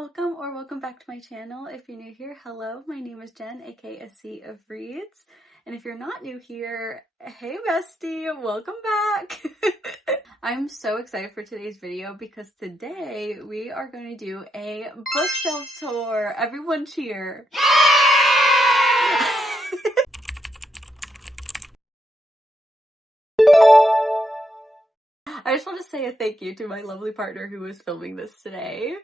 welcome or welcome back to my channel. If you're new here, hello, my name is Jen, aka A Sea of Reads. And if you're not new here, hey bestie, welcome back. I'm so excited for today's video because today we are going to do a bookshelf tour. Everyone cheer. I just want to say a thank you to my lovely partner who is filming this today.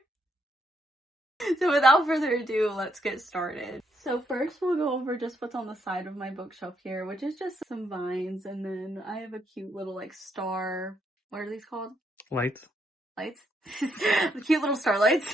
So without further ado, let's get started. So first we'll go over just what's on the side of my bookshelf here, which is just some vines, and then I have a cute little like star, what are these called? Lights. Lights? The cute little starlights.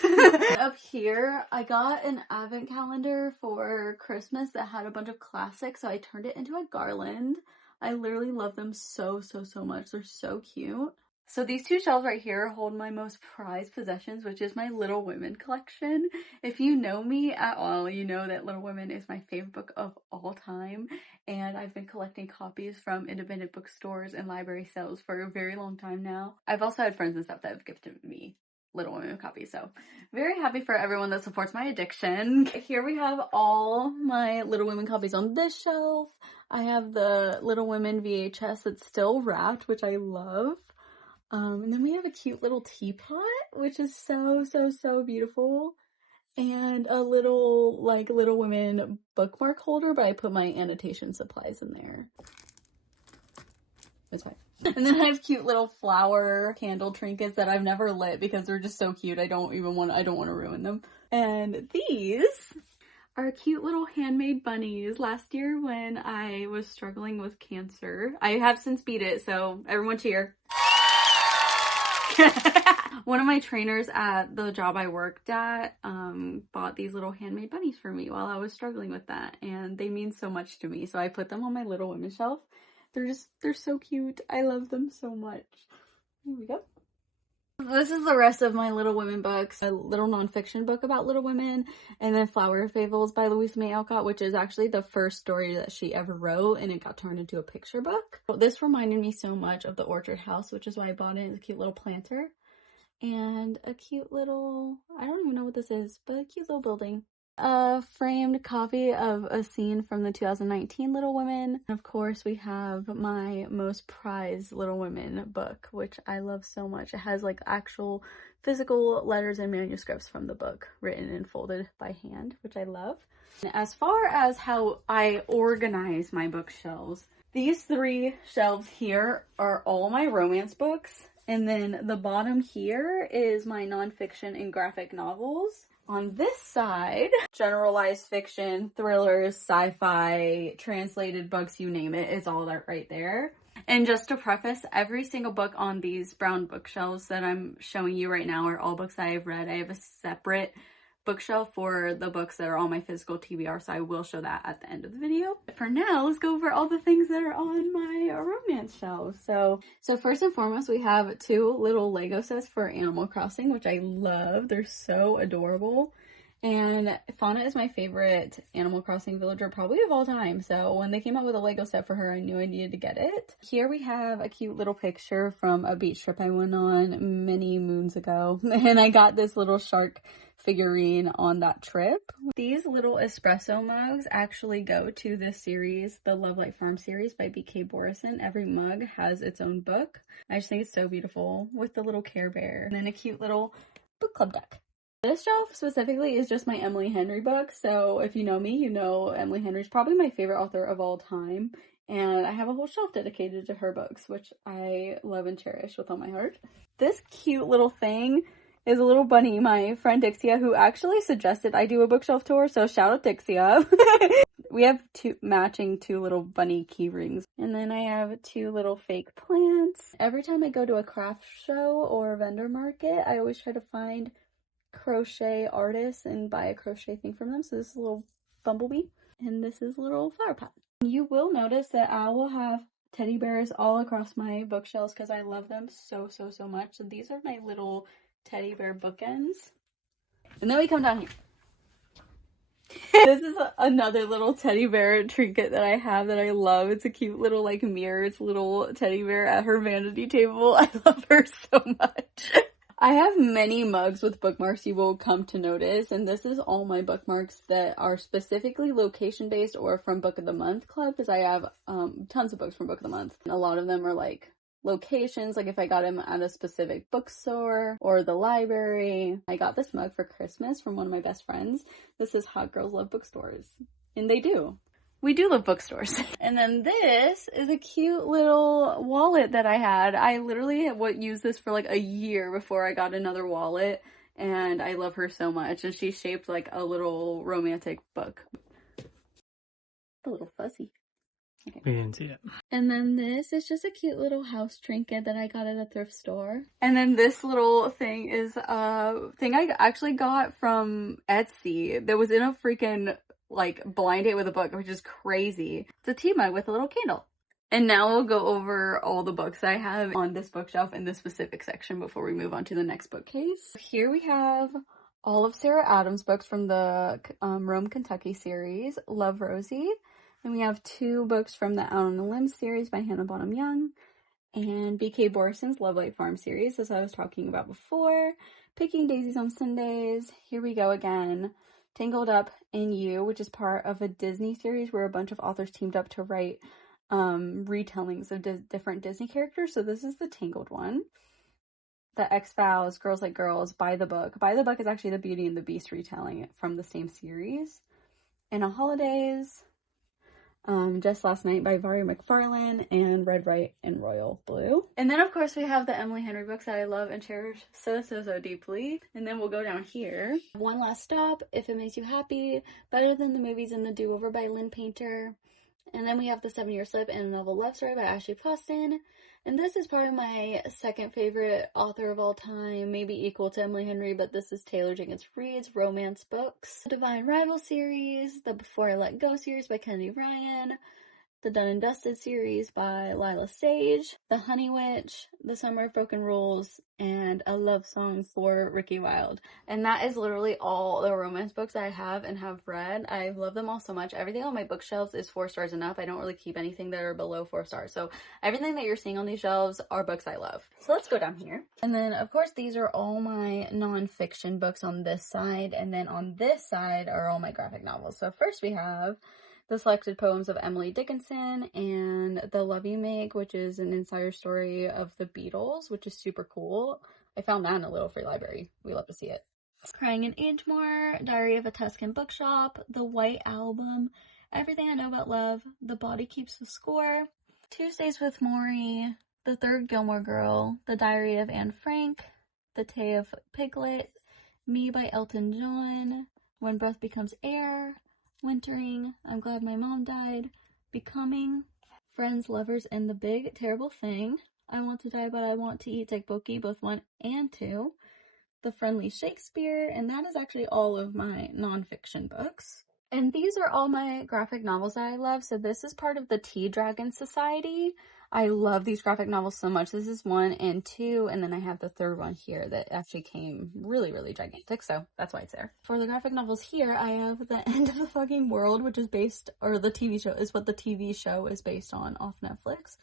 Up here, I got an advent calendar for Christmas that had a bunch of classics, so I turned it into a garland. I literally love them so much. They're so cute. So these two shelves right here hold my most prized possessions, which is my Little Women collection. If you know me at all, you know that Little Women is my favorite book of all time, and I've been collecting copies from independent bookstores and library sales for a very long time now. I've also had friends and stuff that have gifted me Little Women copies, so very happy for everyone that supports my addiction. Here we have all my Little Women copies on this shelf. I have the Little Women VHS that's still wrapped, which I love. And then we have a cute little teapot, which is so beautiful. And a little, like, Little Women bookmark holder, but I put my annotation supplies in there. It's fine. And then I have cute little flower candle trinkets that I've never lit because they're just so cute. I don't want to ruin them. And these are cute little handmade bunnies. Last year when I was struggling with cancer, I have since beat it, so everyone cheer. One of my trainers at the job I worked at bought these little handmade bunnies for me while I was struggling with that, and they mean so much to me, so I put them on my Little Women shelf. They're so cute. I love them so much. Here we go. This is the rest of my Little Women books. A little nonfiction book about Little Women, and then Flower Fables by Louisa May Alcott, which is actually the first story that she ever wrote, and it got turned into a picture book. This reminded me so much of the Orchard House, which is why I bought it. It's a cute little planter. And a cute little, I don't even know what this is, but a cute little building. A framed copy of a scene from the 2019 Little Women. Of course, we have my most prized Little Women book, which I love so much. It has like actual physical letters and manuscripts from the book written and folded by hand, which I love. And as far as how I organize my bookshelves, these three shelves here are all my romance books. And then the bottom here is my nonfiction and graphic novels. On this side, generalized fiction, thrillers, sci-fi, translated books, you name it, it's all that right there. And just to preface, every single book on these brown bookshelves that I'm showing you right now are all books that I've read. I have a separate bookshelf for the books that are on my physical TBR, so I will show that at the end of the video. But for now, let's go over all the things that are on my romance shelves. So first and foremost, we have two little Lego sets for Animal Crossing, which I love. They're so adorable. And Fauna is my favorite Animal Crossing villager probably of all time. So when they came out with a Lego set for her, I knew I needed to get it. Here we have a cute little picture from a beach trip I went on many moons ago. And I got this little shark figurine on that trip. These little espresso mugs actually go to this series, the Love Light Farm series by B.K. Borison. Every mug has its own book. I just think it's so beautiful with the little Care Bear. And then a cute little book club deck. This shelf specifically is just my Emily Henry books, so if you know me, you know Emily Henry's probably my favorite author of all time, and I have a whole shelf dedicated to her books, which I love and cherish with all my heart. This cute little thing is a little bunny, my friend Dixia, who actually suggested I do a bookshelf tour, so shout out Dixia. We have two little bunny key rings. And then I have two little fake plants. Every time I go to a craft show or vendor market, I always try to find crochet artists and buy a crochet thing from them. So this is a little bumblebee, and this is a little flower pot. You will notice that I will have teddy bears all across my bookshelves because I love them so much. So these are my little teddy bear bookends. And then we come down here. This is another little teddy bear trinket that I have that I love. It's a cute little like mirror. It's a little teddy bear at her vanity table. I love her so much. I have many mugs with bookmarks you will come to notice, and this is all my bookmarks that are specifically location-based or from Book of the Month Club, because I have tons of books from Book of the Month. And a lot of them are like locations, like if I got them at a specific bookstore or the library. I got this mug for Christmas from one of my best friends. This is Hot Girls Love Bookstores, and they do. We do love bookstores. And then this is a cute little wallet that I had. I literally used this for like a year before I got another wallet, and I love her so much. And she's shaped like a little romantic book. A little fuzzy. Okay. We didn't see it. And then this is just a cute little house trinket that I got at a thrift store. And then this little thing is a thing I actually got from Etsy that was in a freaking like blind date with a book, which is crazy. It's a tea mug with a little candle. And now we'll go over all the books I have on this bookshelf in this specific section before we move on to the next bookcase. Here we have all of Sarah Adams' books from the Rome, Kentucky series, Love, Rosie. And we have 2 books from the Out on a Limb series by Hannah Bonham Young, and B.K. Borison's Love Light Farm series, as I was talking about before. Picking Daisies on Sundays. Here we go again. Tangled Up in You, which is part of a Disney series where a bunch of authors teamed up to write retellings of different Disney characters. So this is the Tangled one. The X-Files, Girls Like Girls, By the Book. By the Book is actually the Beauty and the Beast retelling from the same series. In a Holidays, Just Last Night by Vari McFarlane, and Red, White, and Royal Blue. And then, of course, we have the Emily Henry books that I love and cherish so deeply. And then we'll go down here. One Last Stop, If It Makes You Happy, Better Than the Movies and the Do-Over by Lynn Painter. And then we have The 7-Year Slip and a Novel Love Story by Ashley Poston. And this is probably my second favorite author of all time, maybe equal to Emily Henry, but this is Taylor Jenkins Reid's romance books. The Divine Rival series, the Before I Let Go series by Kennedy Ryan, the Done and Dusted series by Lila Sage, The Honey Witch, The Summer of Broken Rules, and A Love Song for Ricky Wilde. And that is literally all the romance books I have and have read. I love them all so much. Everything on my bookshelves is 4 stars and up. I don't really keep anything that are below 4 stars. So everything that you're seeing on these shelves are books I love. So let's go down here. And then, of course, these are all my nonfiction books on this side. And then on this side are all my graphic novels. So first we have the selected poems of Emily Dickinson and The Love You Make, which is an insider story of the Beatles, which is super cool. I found that in a little free library. We love to see it. Crying in Agemoor, Diary of a Tuscan Bookshop, The White Album, Everything I Know About Love, The Body Keeps the Score, Tuesdays with Maury, The Third Gilmore Girl, The Diary of Anne Frank, The Tale of Piglet, Me by Elton John, When Breath Becomes Air, Wintering, I'm Glad My Mom Died, Becoming, Friends, Lovers, and The Big Terrible Thing, I Want to Die But I Want to Eat Tteokbokki, both 1 and 2, The Friendly Shakespeare, and that is actually all of my nonfiction books. And these are all my graphic novels that I love. So this is part of the Tea Dragon Society. I love these graphic novels so much. This is 1 and 2, and then I have the 3rd one here that actually came really gigantic, so that's why it's there. For the graphic novels here, I have The End of the Fucking World, which is based, or the TV show is what the TV show is based on off Netflix.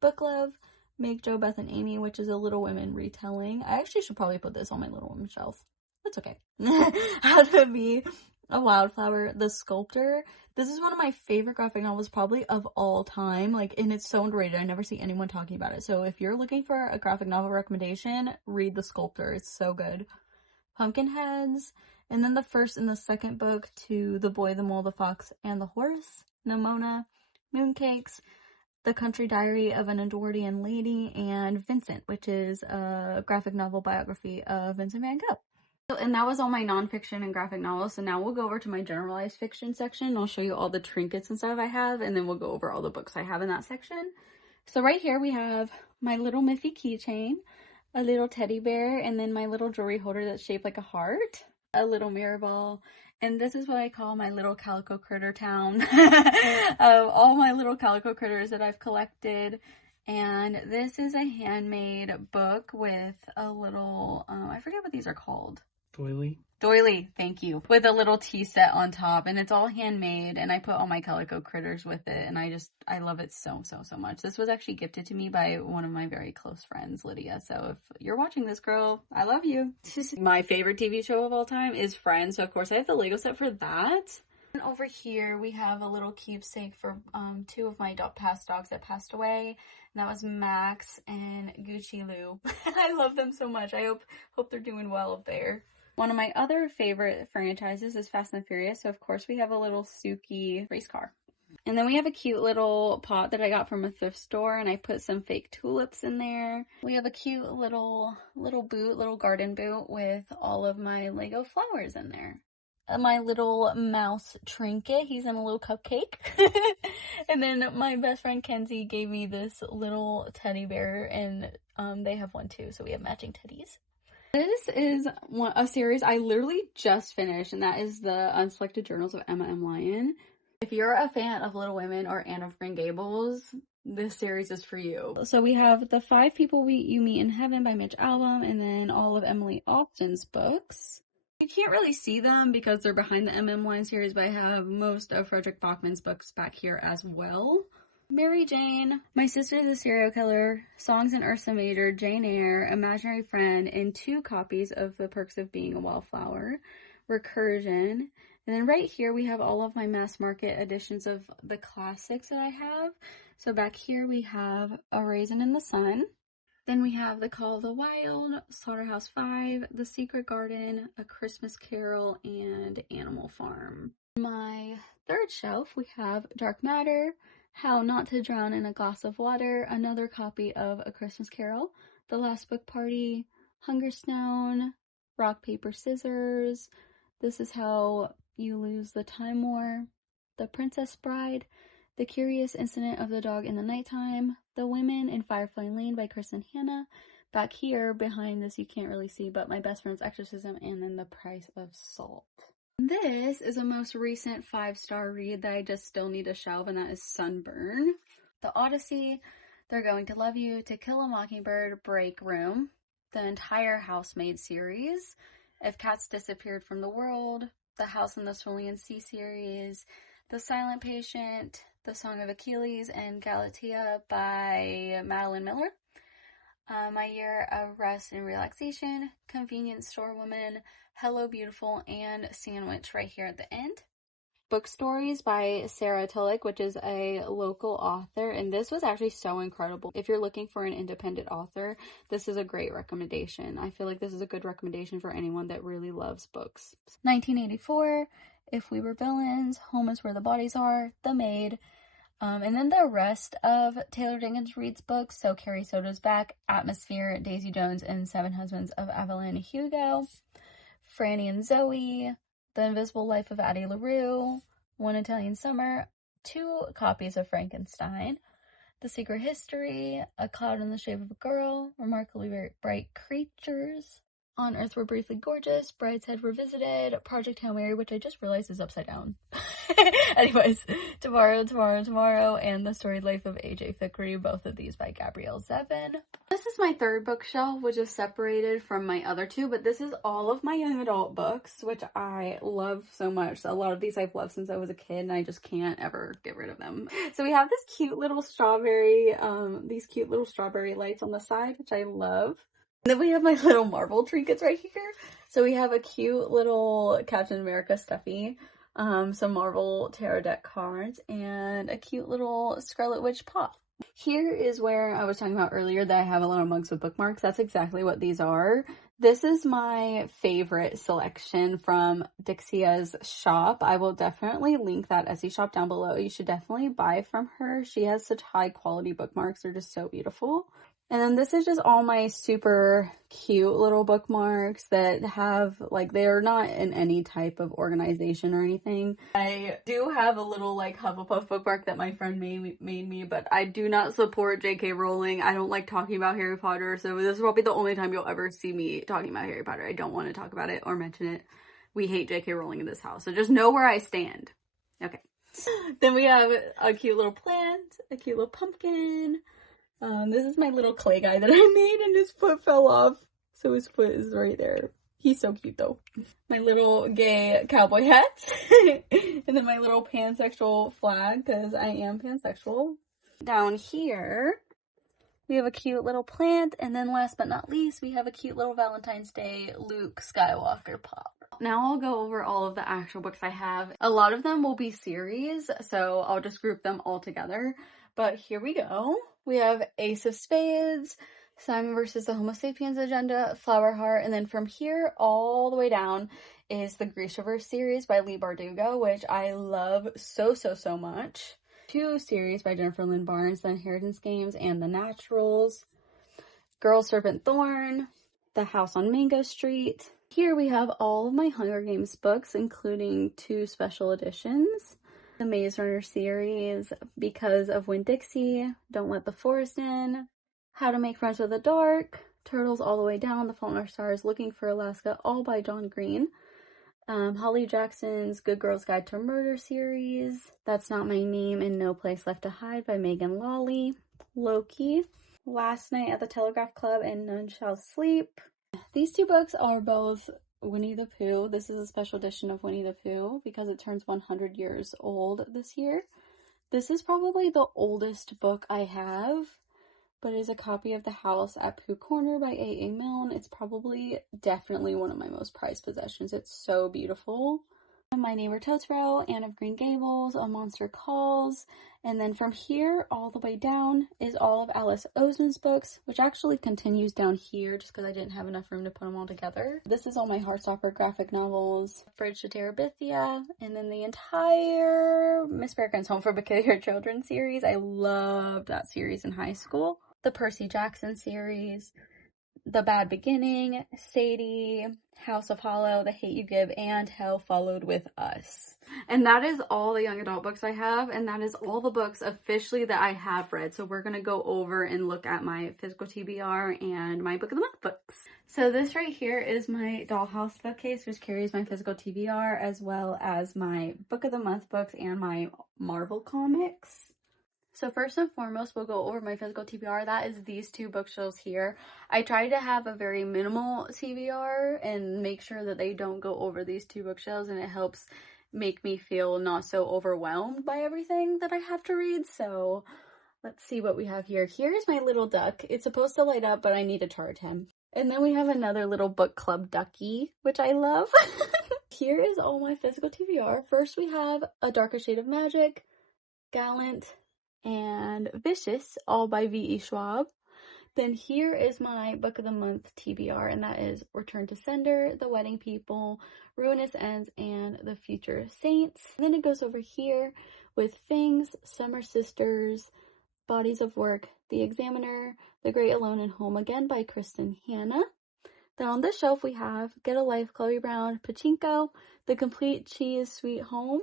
Book Love, Make Joe, Beth, and Amy, which is a Little Women retelling. I actually should probably put this on my Little Women shelf. That's okay. How to Be a Wildflower, The Sculptor. This is one of my favorite graphic novels probably of all time, and it's so underrated. I never see anyone talking about it. So if you're looking for a graphic novel recommendation, read The Sculptor. It's so good. Pumpkinheads, and then the first and the second book to The Boy, the Mole, the Fox, and the Horse, Nimona, Mooncakes, The Country Diary of an Edwardian Lady, and Vincent, which is a graphic novel biography of Vincent van Gogh. And that was all my nonfiction and graphic novels. So now we'll go over to my generalized fiction section. I'll show you all the trinkets and stuff I have, and then we'll go over all the books I have in that section. So right here we have my little Miffy keychain, a little teddy bear, and then my little jewelry holder that's shaped like a heart, a little mirror ball, and this is what I call my little calico critter town of all my little calico critters that I've collected. And this is a handmade book with a little, I forget what these are called. Doily? Doily, thank you. With a little tea set on top, and it's all handmade, and I put all my Calico critters with it, and I love it so, so, so much. This was actually gifted to me by one of my very close friends, Lydia, so if you're watching this, girl, I love you. My favorite TV show of all time is Friends, so of course I have the Lego set for that. And over here, we have a little keepsake for two of my past dogs that passed away, and that was Max and Gucci Lou. I love them so much. I hope they're doing well up there. One of my other favorite franchises is Fast and Furious, so of course we have a little Suki race car. And then we have a cute little pot that I got from a thrift store, and I put some fake tulips in there. We have a cute little garden boot with all of my Lego flowers in there. My little mouse trinket, he's in a little cupcake. And then my best friend Kenzie gave me this little teddy bear, and they have one too, so we have matching teddies. This is a series I literally just finished, and that is the Unselected Journals of Emma M. Lyon. If you're a fan of Little Women or Anne of Green Gables, this series is for you. So we have The 5 People You Meet in Heaven by Mitch Albom, and then all of Emily Austin's books. You can't really see them because they're behind the MM Lyon series, but I have most of Frederick Bachman's books back here as well. Mary Jane, My Sister the Serial Killer, Songs in Ursa Major, Jane Eyre, Imaginary Friend, and 2 copies of The Perks of Being a Wallflower, Recursion. And then right here we have all of my mass market editions of the classics that I have. So back here we have A Raisin in the Sun. Then we have The Call of the Wild, Slaughterhouse 5, The Secret Garden, A Christmas Carol, and Animal Farm. My third shelf we have Dark Matter, How Not to Drown in a Glass of Water, another copy of A Christmas Carol, The Last Book Party, Hungerstone, Rock, Paper, Scissors, This Is How You Lose the Time War, The Princess Bride, The Curious Incident of the Dog in the Nighttime, The Women in Firefly Lane by Kristen Hanna. Back here, behind this you can't really see, but My Best Friend's Exorcism, and then The Price of Salt. This is a most recent 5-star read that I just still need to shelve, and that is Sunburn. The Odyssey, They're Going to Love You, To Kill a Mockingbird, Break Room, the entire Housemaid series, If Cats Disappeared from the World, The House in the Cerulean Sea series, The Silent Patient, The Song of Achilles, and Galatea by Madeline Miller. My Year of Rest and Relaxation, Convenience Store Woman, Hello Beautiful, and Sandwich right here at the end. Book Stories by Sarah Tulloch, which is a local author, and this was actually so incredible. If you're looking for an independent author, this is a great recommendation. I feel like this is a good recommendation for anyone that really loves books. 1984, If We Were Villains, Home is Where the Bodies Are, The Maid, and then the rest of Taylor Jenkins Reid's books, so Carrie Soto's Back, Atmosphere, Daisy Jones, and 7 Husbands of Evelyn Hugo, Franny and Zoe, The Invisible Life of Addie LaRue, One Italian Summer, 2 copies of Frankenstein, The Secret History, A Cloud in the Shape of a Girl, Remarkably Bright Creatures, On Earth We're Briefly Gorgeous, Brideshead Revisited, Project Hail Mary, which I just realized is upside down. Anyways, Tomorrow, and The Storied Life of A.J. Thackeray, both of these by Gabrielle Zevin. This is my third bookshelf, which is separated from my other 2, but this is all of my young adult books, which I love so much. A lot of these I've loved since I was a kid, and I just can't ever get rid of them. So we have this cute little strawberry, these cute little strawberry lights on the side, which I love. And then we have my little Marvel trinkets right here. So we have a cute little Captain America stuffy, some Marvel tarot deck cards, and a cute little Scarlet Witch pop. Here is where I was talking about earlier that I have a lot of mugs with bookmarks. That's exactly what these are. This is my favorite selection from Dixia's shop. I will definitely link that Etsy shop down below. You should definitely buy from her. She has such high quality bookmarks. They're just so beautiful. And then this is just all my super cute little bookmarks that have, like, they're not in any type of organization or anything. I do have a little, like, Hufflepuff bookmark that my friend made me, but I do not support J.K. Rowling. I don't like talking about Harry Potter, so this is probably the only time you'll ever see me talking about Harry Potter. I don't want to talk about it or mention it. We hate J.K. Rowling in this house, so just know where I stand. Okay. Then we have a cute little plant, a cute little pumpkin. This is my little clay guy that I made, and his foot fell off, so his foot is right there. He's so cute though. My little gay cowboy hat. And then my little pansexual flag, because I am pansexual. Down here, we have a cute little plant. And then last but not least, we have a cute little Valentine's Day Luke Skywalker pop. Now I'll go over all of the actual books I have. A lot of them will be series, so I'll just group them all together. But here we go. We have Ace of Spades, Simon versus the Homo Sapiens Agenda, Flower Heart, and then from here all the way down is the Grishaverse series by Leigh Bardugo, which I love so much. 2 series by Jennifer Lynn Barnes, The Inheritance Games and The Naturals, Girl Serpent Thorn, The House on Mango Street. Here we have all of my Hunger Games books, including 2 special editions. The Maze Runner series, Because of Winn-Dixie, Don't Let the Forest In, How to Make Friends with the Dark, Turtles All the Way Down, The Fault in Our Stars, Looking for Alaska, all by John Green. Holly Jackson's Good Girl's Guide to Murder series, That's Not My Name and No Place Left to Hide by Megan Lawley, Loki, Last Night at the Telegraph Club and None Shall Sleep. These 2 books are both Winnie the Pooh. This is a special edition of Winnie the Pooh because it turns 100 years old this year. This is probably the oldest book I have, but it is a copy of The House at Pooh Corner by A.A. Milne. It's definitely one of my most prized possessions. It's so beautiful. My Neighbor Totoro, Anne of Green Gables, A Monster Calls, and then from here all the way down is all of Alice Oseman's books, which actually continues down here just because I didn't have enough room to put them all together. This is all my Heartstopper graphic novels, Bridge to Terabithia, and then the entire Miss Peregrine's Home for Peculiar Children series. I loved that series in high school. The Percy Jackson series, The Bad Beginning, Sadie, House of Hollow, The Hate You Give, and Hell Followed with Us. And that is all the young adult books I have, and that is all the books officially that I have read. So we're going to go over and look at my physical TBR and my Book of the Month books. So this right here is my Dollhouse bookcase, which carries my physical TBR as well as my Book of the Month books and my Marvel comics. So first and foremost, we'll go over my physical TBR. That is these 2 bookshelves here. I try to have a very minimal TBR and make sure that they don't go over these 2 bookshelves, and it helps make me feel not so overwhelmed by everything that I have to read. So let's see what we have here. Here's my little duck. It's supposed to light up, but I need to charge him. And then we have another little book club ducky, which I love. Here is all my physical TBR. First we have A Darker Shade of Magic, Gallant, and Vicious, all by V.E. Schwab. Then here is my Book of the Month TBR, and that is Return to Sender, The Wedding People, Ruinous Ends, and The Future Saints. And then it goes over here with Fangs, Summer Sisters, Bodies of Work, The Examiner, The Great Alone and Home Again by Kristen Hanna. Then on this shelf we have Get a Life, Chloe Brown, Pachinko, The Complete Cheese Sweet Home,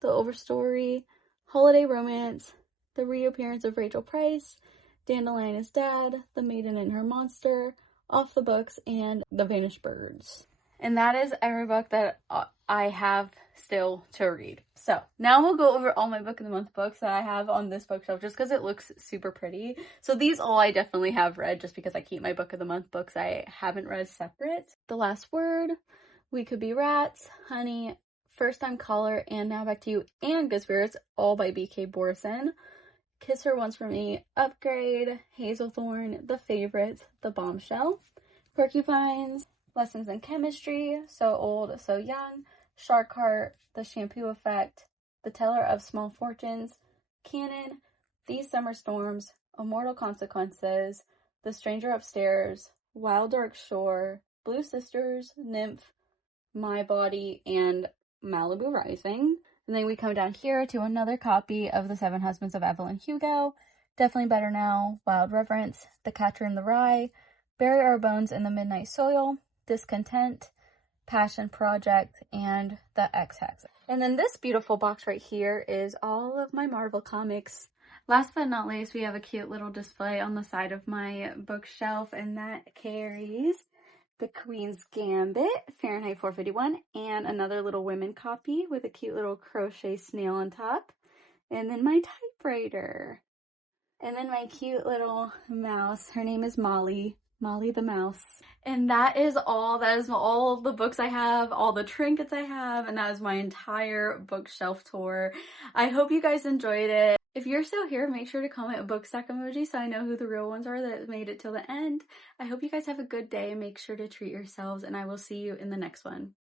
The Overstory, Holiday Romance, The Reappearance of Rachel Price, Dandelion is Dad, The Maiden and Her Monster, Off the Books, and The Vanished Birds. And that is every book that I have still to read. So now we'll go over all my Book of the Month books that I have on this bookshelf just because it looks super pretty. So these all I definitely have read just because I keep my Book of the Month books I haven't read separate. The Last Word, We Could Be Rats, Honey, First Time Caller, and Now Back to You, and Good Spirits, all by B.K. Borison. Kiss Her Once for Me, Upgrade, Hazelthorn, The Favorite, The Bombshell, Porcupines, Lessons in Chemistry, So Old, So Young, Shark Heart, The Shampoo Effect, The Teller of Small Fortunes, Canon, These Summer Storms, Immortal Consequences, The Stranger Upstairs, Wild Dark Shore, Blue Sisters, Nymph, My Body, and Malibu Rising. And then we come down here to another copy of The Seven Husbands of Evelyn Hugo, Definitely Better Now, Wild Reverence, The Catcher in the Rye, Bury Our Bones in the Midnight Soil, Discontent, Passion Project, and The X-Hex. And then this beautiful box right here is all of my Marvel comics. Last but not least, we have a cute little display on the side of my bookshelf, and that carries The Queen's Gambit, Fahrenheit 451, and another Little Women copy with a cute little crochet snail on top. And then my typewriter. And then my cute little mouse. Her name is Molly. Molly the Mouse. And that is all. That is all the books I have, all the trinkets I have, and that is my entire bookshelf tour. I hope you guys enjoyed it. If you're still here, make sure to comment a book stack emoji so I know who the real ones are that made it till the end. I hope you guys have a good day. Make sure to treat yourselves, and I will see you in the next one.